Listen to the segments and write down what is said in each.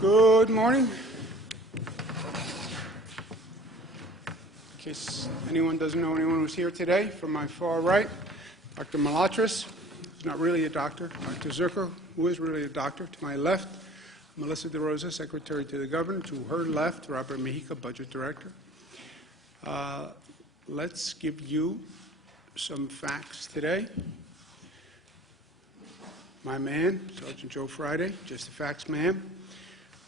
Good morning. In case anyone doesn't know anyone who's here today, from my far right, Dr. Malatras, who's not really a doctor, Dr. Zucker, who is really a doctor. To my left, Melissa DeRosa, Secretary to the Governor. To her left, Robert Mejica, Budget Director. Let's give you some facts today. My man, Sergeant Joe Friday, just the facts, ma'am.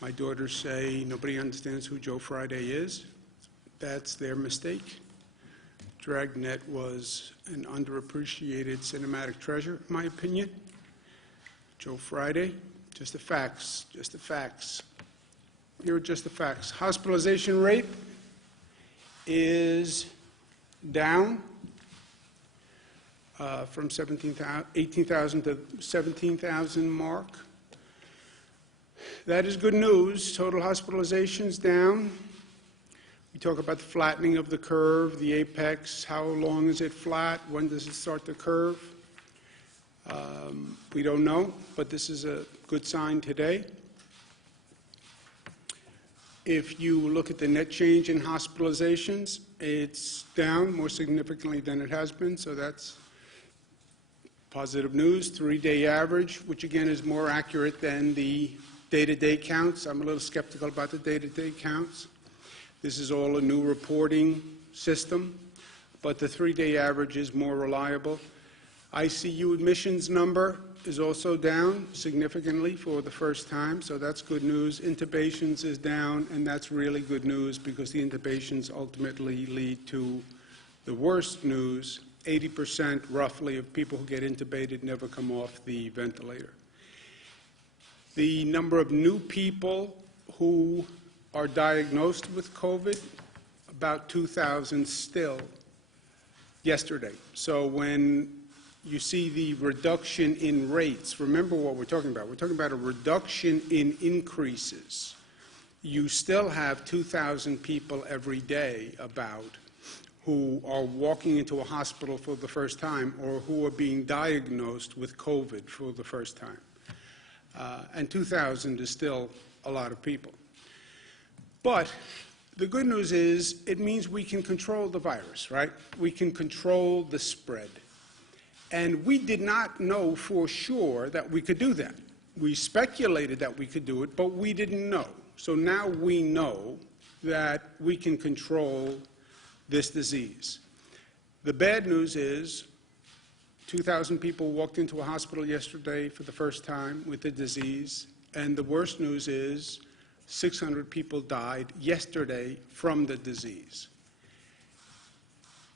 My daughters say nobody understands who Joe Friday is. That's their mistake. Dragnet was an underappreciated cinematic treasure, in my opinion. Joe Friday, just the facts, just the facts. Here are just the facts. Hospitalization rate is down from 18,000 to 17,000 mark. That is good news. Total hospitalizations down. We talk about the flattening of the curve, the apex. How long is it flat? When does it start to curve? We don't know, but this is a good sign today. If you look at the net change in hospitalizations, it's down more significantly than it has been, so that's positive news. 3-day average, which again is more accurate than the day-to-day counts. I'm a little skeptical about the day-to-day counts. This is all a new reporting system, but the 3-day average is more reliable. ICU admissions number is also down significantly for the first time, so that's good news. Intubations is down, and that's really good news because the intubations ultimately lead to the worst news. 80% roughly of people who get intubated never come off the ventilator. The number of new people who are diagnosed with COVID, about 2,000 still yesterday. So when you see the reduction in rates, remember what we're talking about. We're talking about a reduction in increases. You still have 2,000 people every day about who are walking into a hospital for the first time or who are being diagnosed with COVID for the first time. And 2,000 is still a lot of people. But the good news is it means we can control the virus, right? We can control the spread. And we did not know for sure that we could do that. We speculated that we could do it, but we didn't know. So now we know that we can control this disease. The bad news is 2,000 people walked into a hospital yesterday for the first time with the disease, and the worst news is 600 people died yesterday from the disease.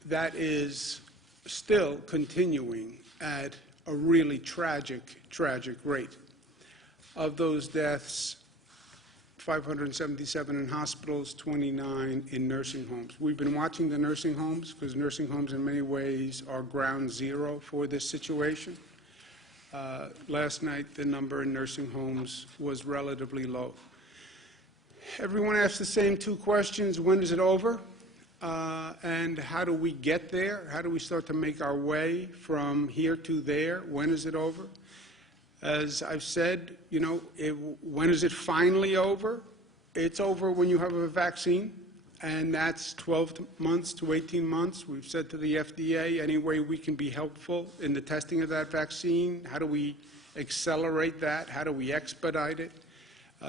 That is still continuing at a really tragic rate. Of those deaths, 577 in hospitals, 29 in nursing homes. We've been watching the nursing homes because nursing homes in many ways are ground zero for this situation. Last night, the number in nursing homes was relatively low. Everyone asks the same two questions: when is it over? And how do we get there? How do we start to make our way from here to there? When is it over? As I've said, you know, when is it finally over? It's over when you have a vaccine, and that's 12 months to 18 months. We've said to the FDA, any way we can be helpful in the testing of that vaccine, how do we accelerate that? How do we expedite it?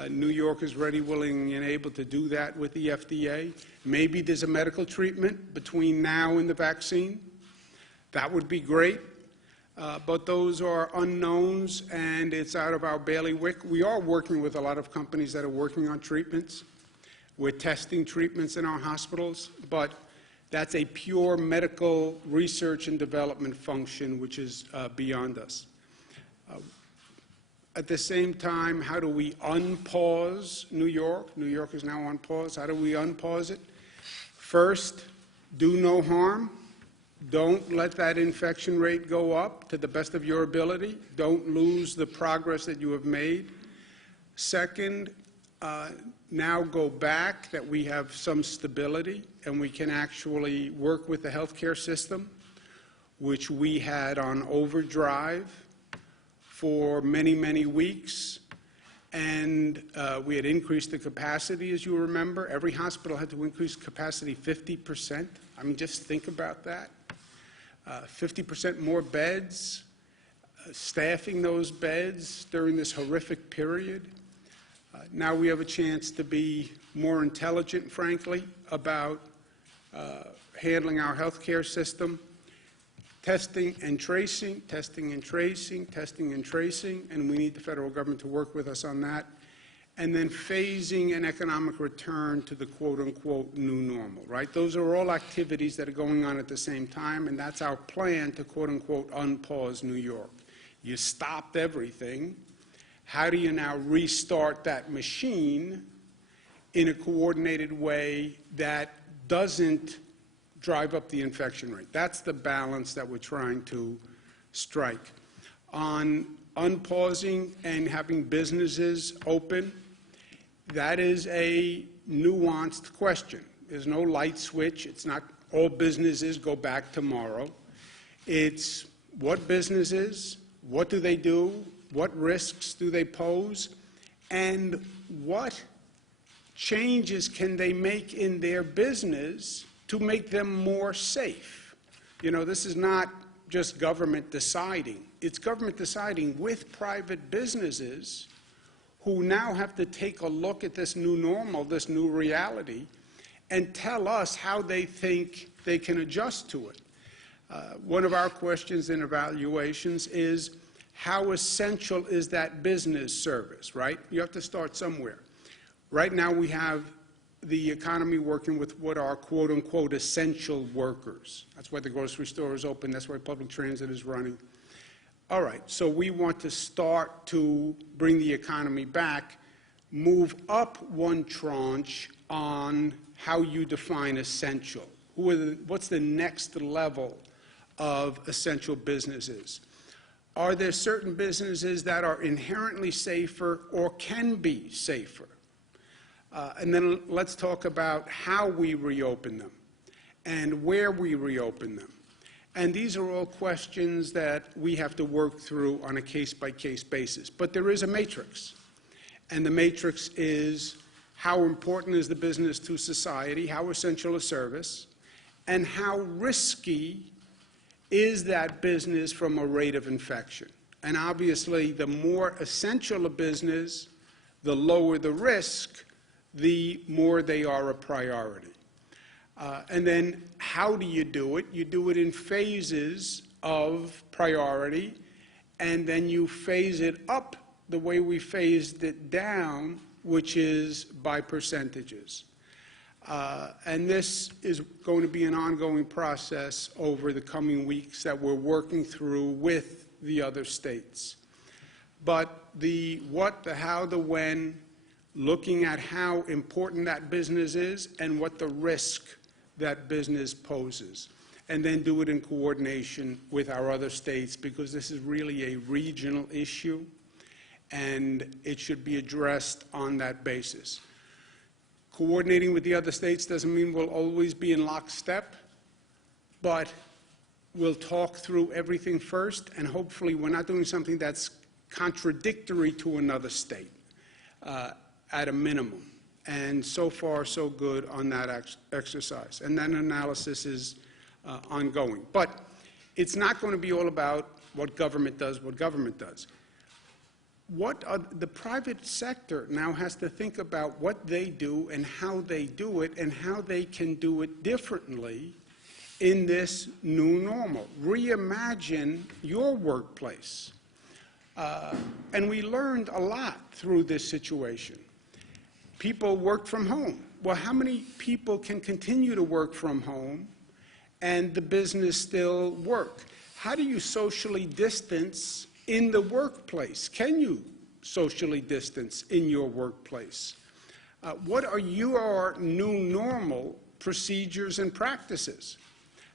New York is ready, willing, and able to do that with the FDA. Maybe there's a medical treatment between now and the vaccine. That would be great. But those are unknowns, and it's out of our bailiwick. We are working with a lot of companies that are working on treatments. We're testing treatments in our hospitals, but that's a pure medical research and development function, which is beyond us. At the same time, how do we unpause New York? New York is now on pause. How do we unpause it? First, do no harm. Don't let that infection rate go up to the best of your ability. Don't lose the progress that you have made. Second, now go back that we have some stability and we can actually work with the healthcare system, which we had on overdrive for many, many weeks, and we had increased the capacity, as you remember. Every hospital had to increase capacity 50%. I mean, just think about that. 50% more beds, staffing those beds during this horrific period. Now we have a chance to be more intelligent, frankly, about handling our healthcare system. Testing and tracing, testing and tracing, testing and tracing, and we need the federal government to work with us on that. And then phasing an economic return to the quote-unquote new normal, right? Those are all activities that are going on at the same time, and that's our plan to quote-unquote unpause New York. You stopped everything. How do you now restart that machine in a coordinated way that doesn't drive up the infection rate? That's the balance that we're trying to strike. On unpausing and having businesses open, that is a nuanced question. There's no light switch. It's not all businesses go back tomorrow. It's what businesses, what do they do, what risks do they pose, and what changes can they make in their business to make them more safe. You know, this is not just government deciding. It's government deciding with private businesses who now have to take a look at this new normal, this new reality, and tell us how they think they can adjust to it. One of our questions in evaluations is, how essential is that business service, right? You have to start somewhere. Right now we have the economy working with what are quote-unquote essential workers. That's why the grocery store is open. That's why public transit is running. All right, so we want to start to bring the economy back, move up one tranche on how you define essential. What's the next level of essential businesses? Are there certain businesses that are inherently safer or can be safer? And then let's talk about how we reopen them and where we reopen them. And these are all questions that we have to work through on a case-by-case basis. But there is a matrix. And the matrix is how important is the business to society, how essential a service, and how risky is that business from a rate of infection. And obviously, the more essential a business, the lower the risk, the more they are a priority. And then how do you do it? You do it in phases of priority, and then you phase it up the way we phased it down, which is by percentages. And this is going to be an ongoing process over the coming weeks that we're working through with the other states. But the what, the how, the when, looking at how important that business is and what the risk that business poses, and then do it in coordination with our other states, because this is really a regional issue, and it should be addressed on that basis. Coordinating with the other states doesn't mean we'll always be in lockstep, but we'll talk through everything first, and hopefully we're not doing something that's contradictory to another state. At a minimum. And so far, so good on that exercise. And that analysis is ongoing. But it's not going to be all about what government does, what government does. The private sector now has to think about what they do and how they do it and how they can do it differently in this new normal. Reimagine your workplace. And we learned a lot through this situation. People worked from home. Well, how many people can continue to work from home and the business still work? How do you socially distance in the workplace? Can you socially distance in your workplace? What are your new normal procedures and practices?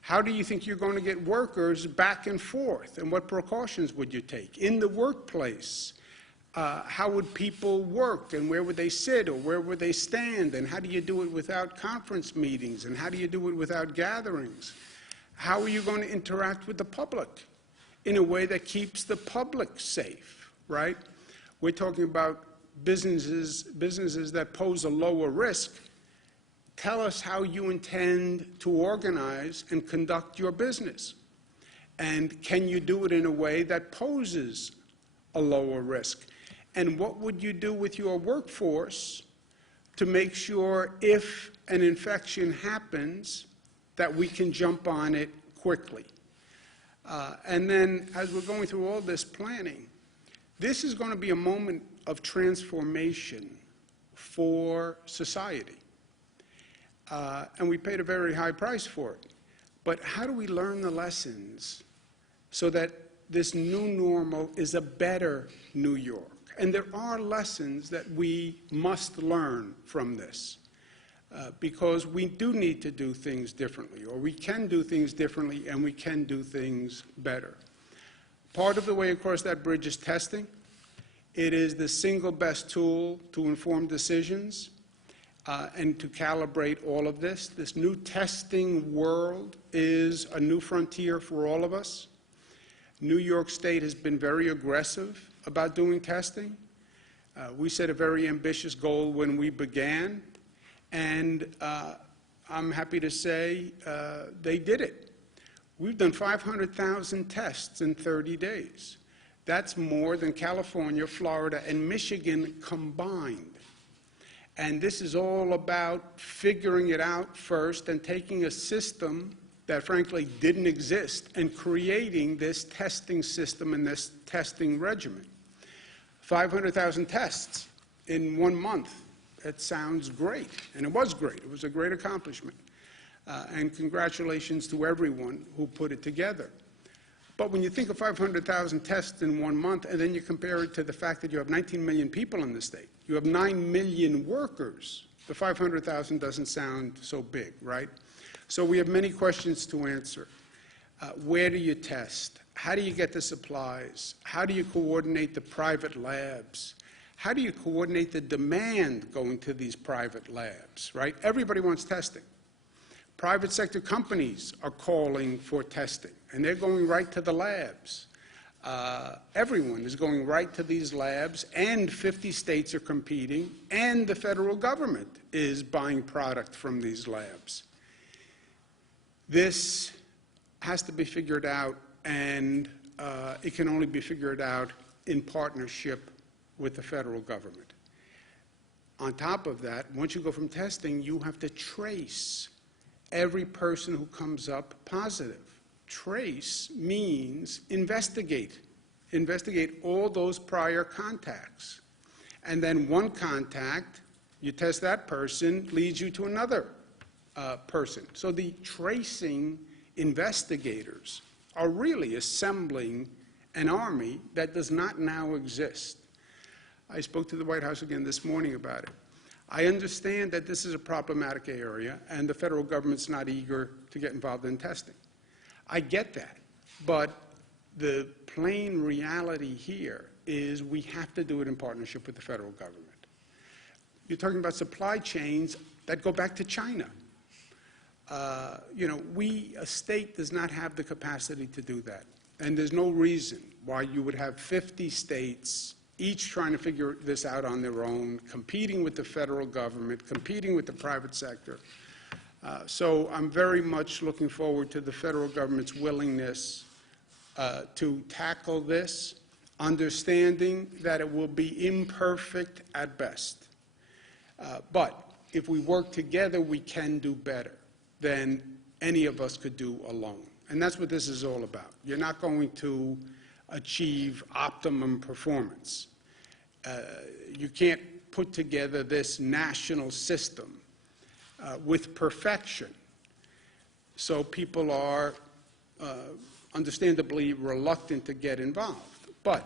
How do you think you're going to get workers back and forth? And what precautions would you take? In the workplace, how would people work, and where would they sit, or where would they stand, and how do you do it without conference meetings, and how do you do it without gatherings? How are you going to interact with the public in a way that keeps the public safe, right? We're talking about businesses that pose a lower risk, tell us how you intend to organize and conduct your business. And can you do it in a way that poses a lower risk? And what would you do with your workforce to make sure if an infection happens that we can jump on it quickly? And then as we're going through all this planning, this is going to be a moment of transformation for society. And we paid a very high price for it. But how do we learn the lessons so that this new normal is a better New York? And there are lessons that we must learn from this because we do need to do things differently, or we can do things differently and we can do things better. Part of the way across that bridge is testing. It is the single best tool to inform decisions and to calibrate all of this. This new testing world is a new frontier for all of us. New York State has been very aggressive about doing testing. We set a very ambitious goal when we began, and I'm happy to say they did it. We've done 500,000 tests in 30 days. That's more than California, Florida, and Michigan combined. And this is all about figuring it out first and taking a system that frankly didn't exist and creating this testing system and this testing regimen. 500,000 tests in 1 month. It sounds great, and it was great. It was a great accomplishment. And congratulations to everyone who put it together. But when you think of 500,000 tests in 1 month, and then you compare it to the fact that you have 19 million people in the state, you have 9 million workers, the 500,000 doesn't sound so big, right? So we have many questions to answer. Where do you test? How do you get the supplies? How do you coordinate the private labs? How do you coordinate the demand going to these private labs, right? Everybody wants testing. Private sector companies are calling for testing, and they're going right to the labs. Everyone is going right to these labs, and 50 states are competing, and the federal government is buying product from these labs. This has to be figured out, and it can only be figured out in partnership with the federal government. On top of that, once you go from testing, you have to trace every person who comes up positive. Trace means investigate. Investigate all those prior contacts. And then one contact, you test that person, leads you to another person. So the tracing investigators are really assembling an army that does not now exist. I spoke to the White House again this morning about it. I understand that this is a problematic area and the federal government's not eager to get involved in testing. I get that, but the plain reality here is we have to do it in partnership with the federal government. You're talking about supply chains that go back to China. A state does not have the capacity to do that. And there's no reason why you would have 50 states each trying to figure this out on their own, competing with the federal government, competing with the private sector. So I'm very much looking forward to the federal government's willingness to tackle this, understanding that it will be imperfect at best. But if we work together, we can do better than any of us could do alone. And that's what this is all about. You're not going to achieve optimum performance. You can't put together this national system with perfection. So people are understandably reluctant to get involved. But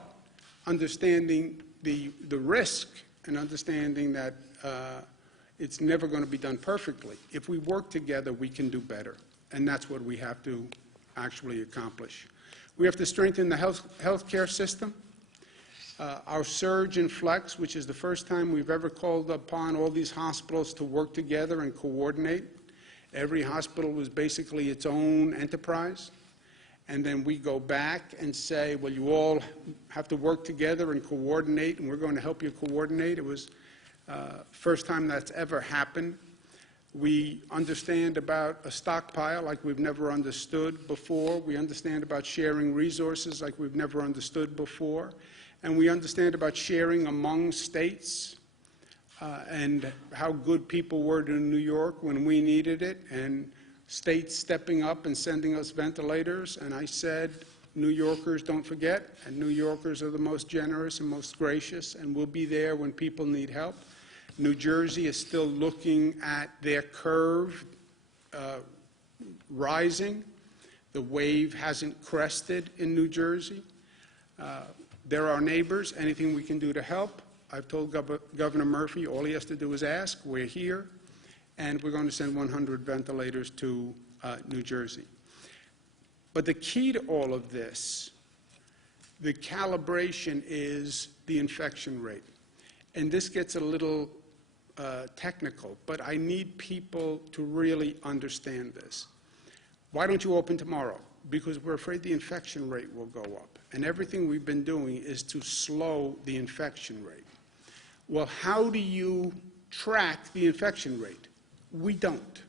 understanding the risk and understanding that it's never going to be done perfectly, if we work together, we can do better. And that's what we have to actually accomplish. We have to strengthen the healthcare system. Our surge in flex, which is the first time we've ever called upon all these hospitals to work together and coordinate. Every hospital was basically its own enterprise. and then we go back and say, well, you all have to work together and coordinate, and we're going to help you coordinate. It was first time that's ever happened. We understand about a stockpile like we've never understood before. We understand about sharing resources like we've never understood before. And we understand about sharing among states and how good people were to New York when we needed it, and states stepping up and sending us ventilators. And I said, New Yorkers, don't forget, and New Yorkers are the most generous and most gracious, and we'll be there when people need help. New Jersey is still looking at their curve rising. The wave hasn't crested in New Jersey. They're our neighbors. Anything we can do to help. I've told Governor Murphy all he has to do is ask. We're here, and we're going to send 100 ventilators to New Jersey. But the key to all of this, the calibration, is the infection rate. And this gets a little technical, but I need people to really understand this. Why don't you open tomorrow? Because we're afraid the infection rate will go up. And everything we've been doing is to slow the infection rate. Well, how do you track the infection rate? We don't.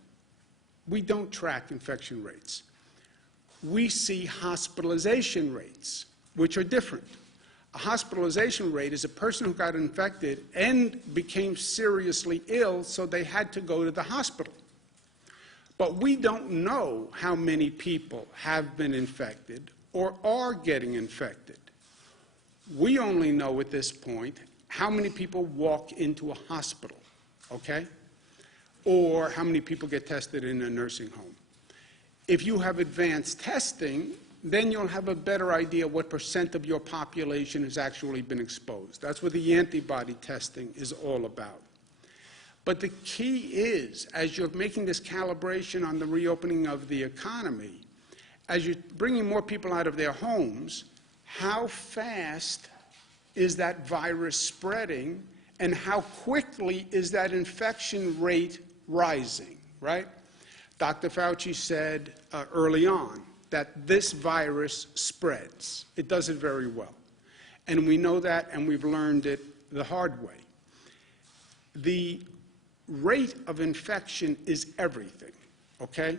We don't track infection rates. We see hospitalization rates, which are different. A hospitalization rate is a person who got infected and became seriously ill, so they had to go to the hospital. But we don't know how many people have been infected or are getting infected. We only know at this point how many people walk into a hospital, okay? Or how many people get tested in a nursing home. If you have advanced testing, then you'll have a better idea what % of your population has actually been exposed. That's what the antibody testing is all about. But the key is, as you're making this calibration on the reopening of the economy, as you're bringing more people out of their homes, how fast is that virus spreading, and how quickly is that infection rate rising, right? Dr. Fauci said early on that this virus spreads. It does it very well. And we know that, and we've learned it the hard way. The rate of infection is everything, okay?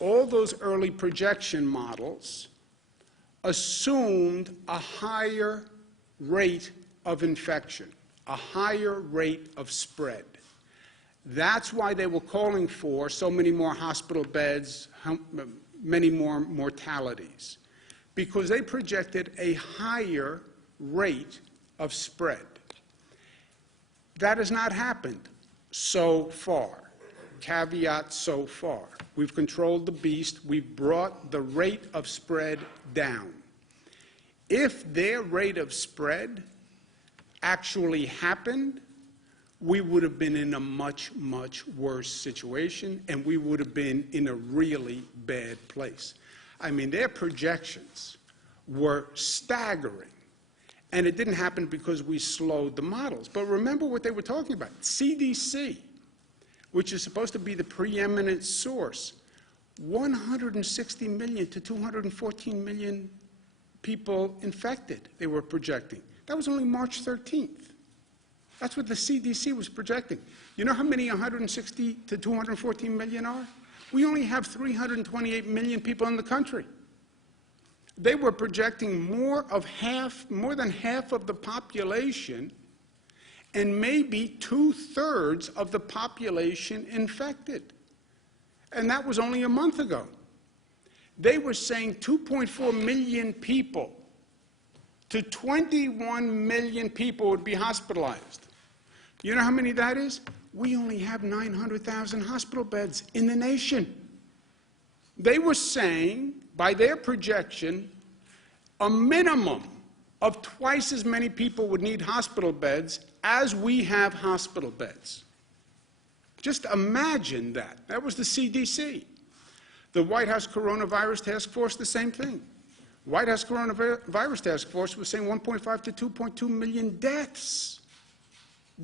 All those early projection models assumed a higher rate of infection, a higher rate of spread. That's why they were calling for so many more hospital beds, many more mortalities, because they projected a higher rate of spread. That has not happened so far. Caveat, so far. We've controlled the beast. We've brought the rate of spread down. If their rate of spread actually happened, we would have been in a much, much worse situation, and we would have been in a really bad place. I mean, their projections were staggering, and it didn't happen because we slowed the models. But remember what they were talking about. CDC, which is supposed to be the preeminent source, 160 million to 214 million people infected, they were projecting. That was only March 13th. That's what the CDC was projecting. You know how many 160 to 214 million are? We only have 328 million people in the country. They were projecting more than half of the population, and maybe 2/3 of the population infected. And that was only a month ago. They were saying 2.4 million people to 21 million people would be hospitalized. You know how many that is? We only have 900,000 hospital beds in the nation. They were saying, by their projection, a minimum of twice as many people would need hospital beds as we have hospital beds. Just imagine that. That was the CDC. The White House Coronavirus Task Force, the same thing. White House Coronavirus Task Force was saying 1.5 to 2.2 million deaths.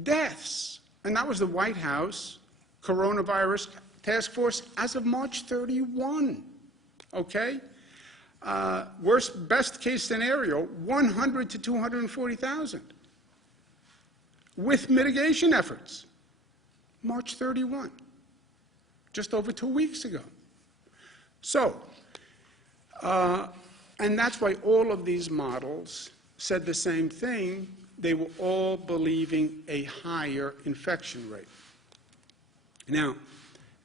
Deaths. And that was the White House Coronavirus Task Force as of March 31. Okay? Best case scenario, 100 to 240,000 with mitigation efforts. March 31, just over 2 weeks ago. So, and that's why all of these models said the same thing. They were all believing a higher infection rate. Now,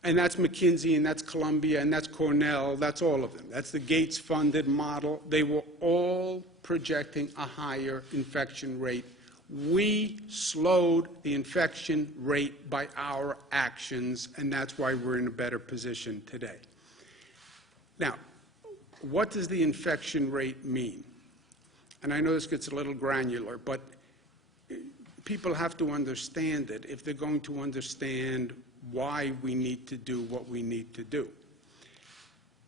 and that's McKinsey, and that's Columbia, and that's Cornell, that's all of them. That's the Gates-funded model. They were all projecting a higher infection rate. We slowed the infection rate by our actions, and that's why we're in a better position today. Now, what does the infection rate mean? And I know this gets a little granular, but people have to understand it if they're going to understand why we need to do what we need to do.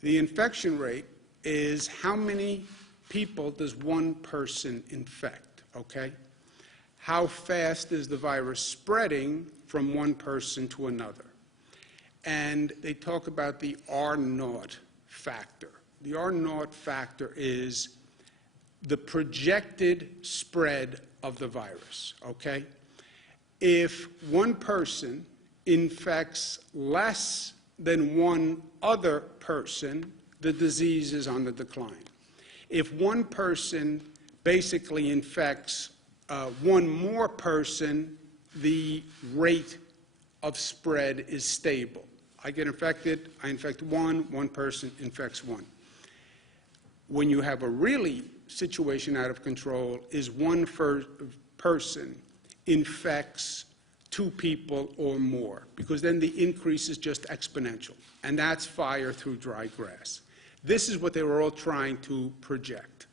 The infection rate is how many people does one person infect, okay? How fast is the virus spreading from one person to another? And they talk about the R0 factor. The R0 factor is the projected spread of the virus, okay? If one person infects less than one other person, the disease is on the decline. If one person basically infects one more person, the rate of spread is stable. I get infected, I infect one person infects one. When you have a really situation out of control is one person infects 2 people or more, because then the increase is just exponential, and that's fire through dry grass. This is what they were all trying to project,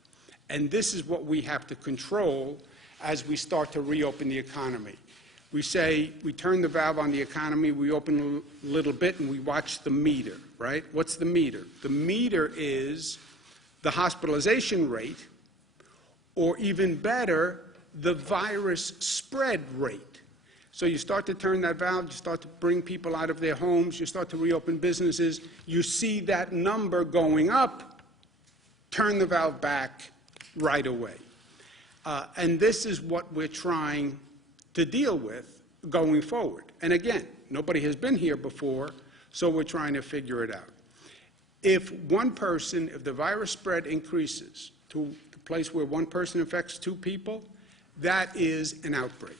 and this is what we have to control as we start to reopen the economy. We say, we turn the valve on the economy, we open a little bit, and we watch the meter, right? What's the meter? The meter is the hospitalization rate, or even better, the virus spread rate. So you start to turn that valve, you start to bring people out of their homes, you start to reopen businesses, you see that number going up, turn the valve back right away. And this is what we're trying to deal with going forward. And again, nobody has been here before, so we're trying to figure it out. If the virus spread increases to the place where one person infects 2 people, that is an outbreak.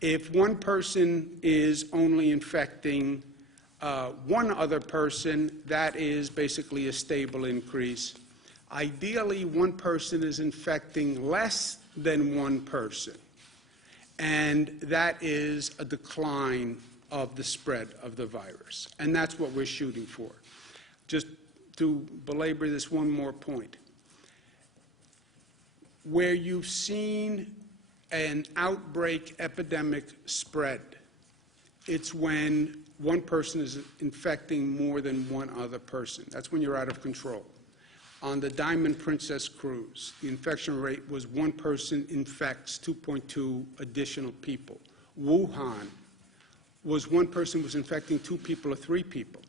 If one person is only infecting one other person, that is basically a stable increase. Ideally, one person is infecting less than one person, and that is a decline of the spread of the virus. And that's what we're shooting for. Just to belabor this one more point. Where you've seen an outbreak epidemic spread, it's when one person is infecting more than one other person. That's when you're out of control. On the Diamond Princess cruise, the infection rate was one person infects 2.2 additional people. Wuhan was one person was infecting 2 people or 3 people.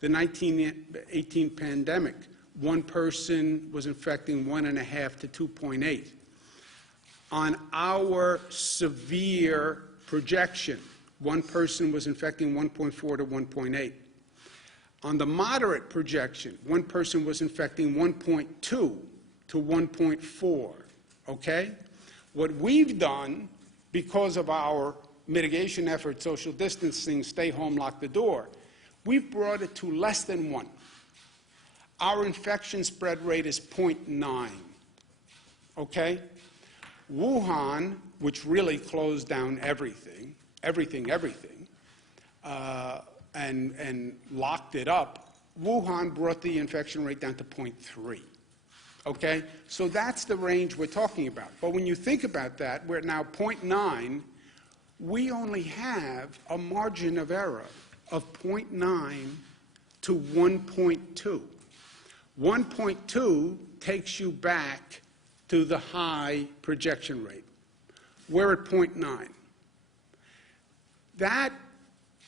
The 1918 pandemic, one person was infecting 1.5 to 2.8. On our severe projection, one person was infecting 1.4 to 1.8. On the moderate projection, one person was infecting 1.2 to 1.4, okay? What we've done, because of our mitigation efforts, social distancing, stay home, lock the door, we've brought it to less than 1. Our infection spread rate is 0.9, okay? Wuhan, which really closed down everything, and locked it up, Wuhan brought the infection rate down to 0.3. Okay? So that's the range we're talking about. But when you think about that, we're at now 0.9. We only have a margin of error of 0.9 to 1.2. 1.2 takes you back to the high projection rate. We're at 0.9. That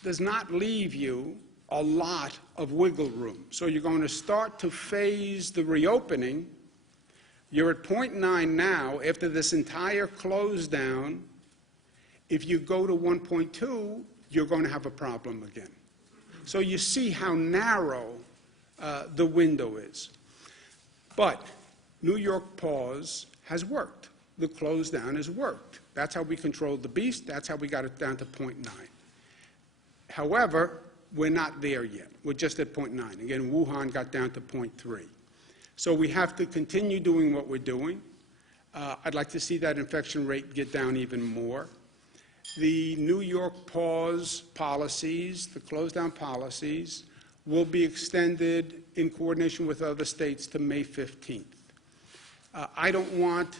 does not leave you a lot of wiggle room. So you're going to start to phase the reopening. You're at 0.9 now. After this entire close down, if you go to 1.2, you're going to have a problem again. So you see how narrow the window is. But New York pause has worked. The close down has worked. That's how we controlled the beast. That's how we got it down to 0.9. However, we're not there yet. We're just at 0.9. Again, Wuhan got down to 0.3. So we have to continue doing what we're doing. I'd like to see that infection rate get down even more. The New York pause policies, the close down policies, will be extended in coordination with other states to May 15th. I don't want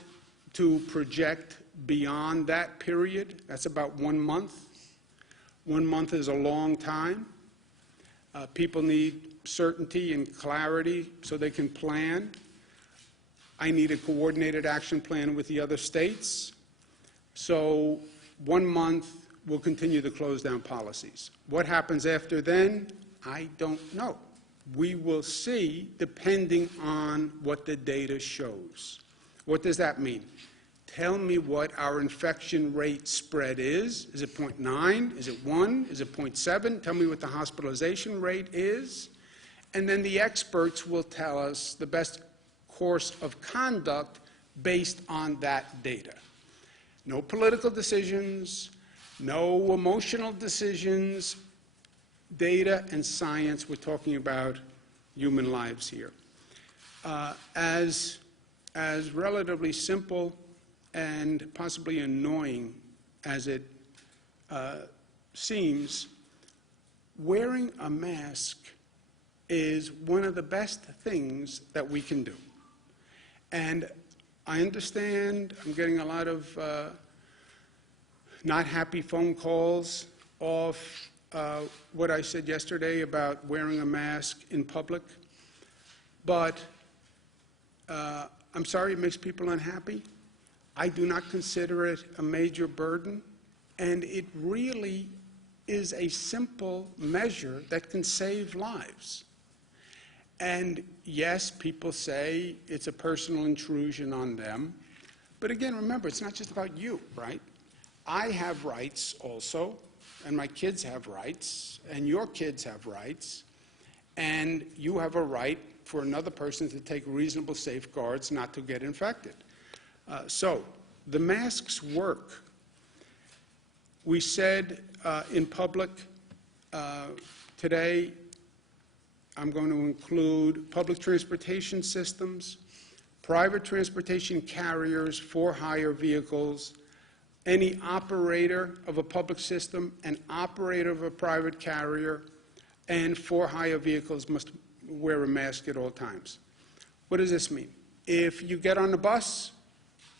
to project beyond that period. That's about 1 month. 1 month is a long time. People need certainty and clarity so they can plan. I need a coordinated action plan with the other states. So 1 month, we'll continue the close down policies. What happens after then, I don't know. We will see depending on what the data shows. What does that mean? Tell me what our infection rate spread is. Is it 0.9? Is it 1? Is it 0.7? Tell me what the hospitalization rate is. And then the experts will tell us the best course of conduct based on that data. No political decisions, no emotional decisions, data and science. We're talking about human lives here. As relatively simple and possibly annoying as it seems, wearing a mask is one of the best things that we can do. And I understand I'm getting a lot of not happy phone calls off what I said yesterday about wearing a mask in public, but I'm sorry it makes people unhappy. I do not consider it a major burden, and it really is a simple measure that can save lives. And yes, people say it's a personal intrusion on them, but again, remember, it's not just about you, right? I have rights also, and my kids have rights, and your kids have rights, and you have a right for another person to take reasonable safeguards not to get infected. So the masks work. We said in public today, I'm going to include public transportation systems, private transportation carriers for hire vehicles, any operator of a public system, an operator of a private carrier, and for hire vehicles must wear a mask at all times. What does this mean? If you get on a bus,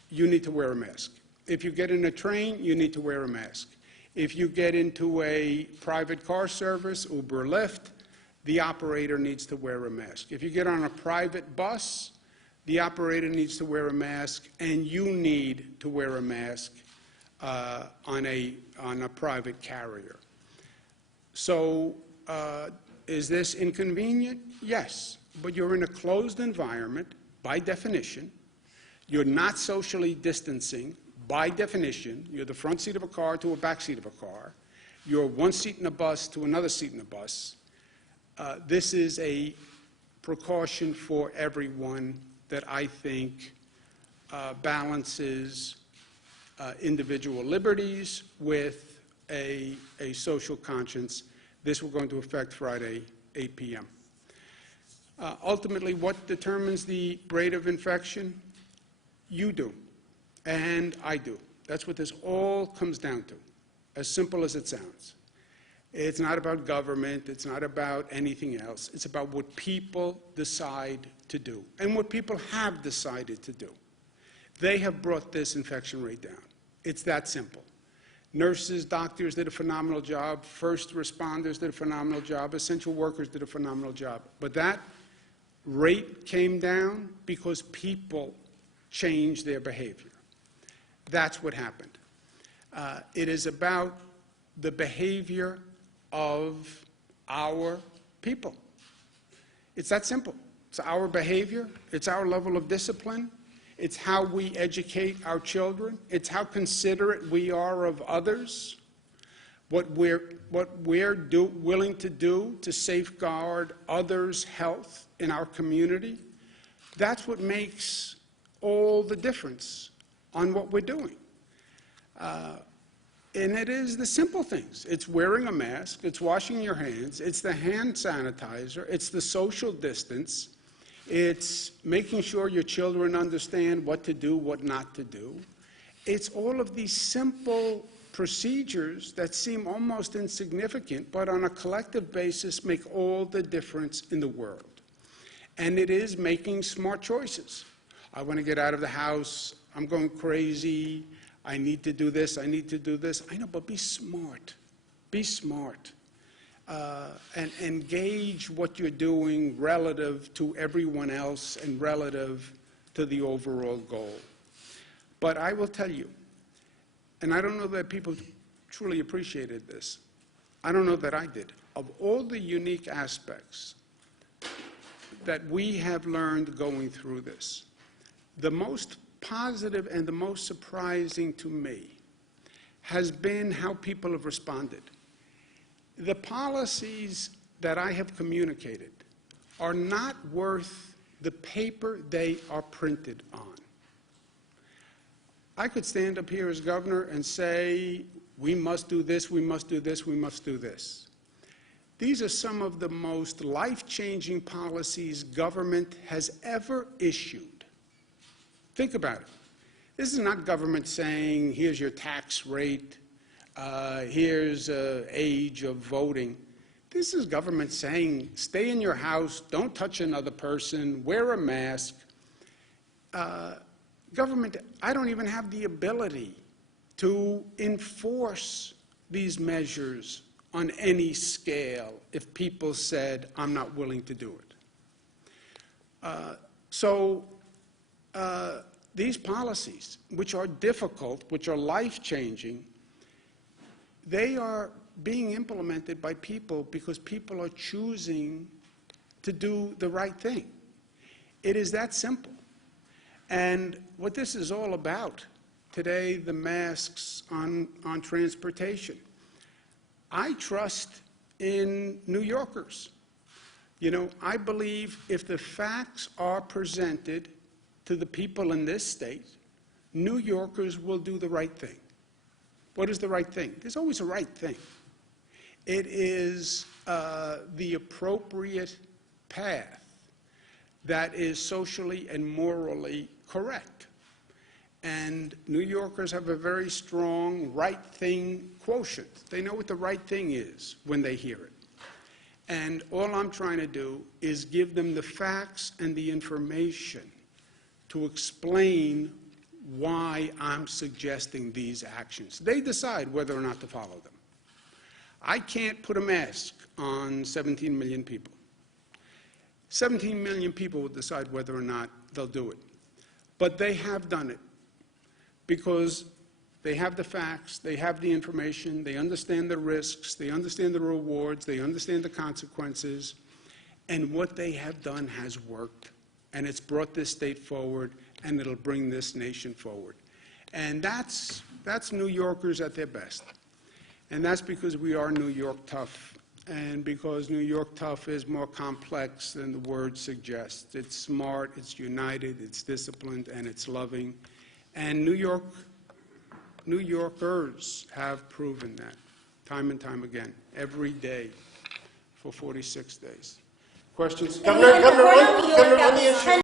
you need to wear a mask. If you get in a train, you need to wear a mask. If you get into a private car service, Uber, Lyft, the operator needs to wear a mask. If you get on a private bus, the operator needs to wear a mask, and you need to wear a mask on a private carrier. So is this inconvenient? Yes, but you're in a closed environment by definition. You're not socially distancing by definition. You're the front seat of a car to a back seat of a car. You're one seat in a bus to another seat in a bus. This is a precaution for everyone that I think balances individual liberties with a social conscience. This will go into effect Friday, 8 p.m. Ultimately, what determines the rate of infection? You do, and I do. That's what this all comes down to, as simple as it sounds. It's not about government. It's not about anything else. It's about what people decide to do and what people have decided to do. They have brought this infection rate down. It's that simple. Nurses, doctors did a phenomenal job. First responders did a phenomenal job. Essential workers did a phenomenal job. But that rate came down because people changed their behavior. That's what happened. It is about the behavior of our people. It's that simple. It's our behavior. It's our level of discipline. It's how we educate our children. It's how considerate we are of others. What we're willing to do to safeguard others' health in our community. That's what makes all the difference on what we're doing. And it is the simple things. It's wearing a mask, it's washing your hands, it's the hand sanitizer, it's the social distance, it's making sure your children understand what to do, what not to do. It's all of these simple procedures that seem almost insignificant, but on a collective basis make all the difference in the world. And it is making smart choices. I want to get out of the house, I'm going crazy, I need to do this, I need to do this. I know, but be smart. Be smart. And engage what you're doing relative to everyone else and relative to the overall goal. But I will tell you, and I don't know that people truly appreciated this. I don't know that I did. Of all the unique aspects that we have learned going through this, the most positive and the most surprising to me has been how people have responded. The policies that I have communicated are not worth the paper they are printed on. I could stand up here as governor and say, we must do this, we must do this, we must do this. These are some of the most life-changing policies government has ever issued. Think about it. This is not government saying, here's your tax rate, here's age of voting. This is government saying, stay in your house, don't touch another person, wear a mask. Government, I don't even have the ability to enforce these measures on any scale if people said, I'm not willing to do it. These policies, which are difficult, which are life-changing, they are being implemented by people because people are choosing to do the right thing. It is that simple. And what this is all about, today, the masks on transportation. I trust in New Yorkers. You know, I believe if the facts are presented to the people in this state, New Yorkers will do the right thing. What is the right thing? There's always a right thing. It is the appropriate path that is socially and morally correct. And New Yorkers have a very strong right thing quotient. They know what the right thing is when they hear it. And all I'm trying to do is give them the facts and the information to explain why I'm suggesting these actions. They decide whether or not to follow them. I can't put a mask on 17 million people. 17 million people will decide whether or not they'll do it. But they have done it because they have the facts, they have the information, they understand the risks, they understand the rewards, they understand the consequences, and what they have done has worked. And it's brought this state forward, and it'll bring this nation forward. And that's New Yorkers at their best. And that's because we are New York tough, and because New York tough is more complex than the word suggests. It's smart, it's united, it's disciplined, and it's loving. And New Yorkers have proven that time and time again, every day for 46 days. Questions? Governor, let me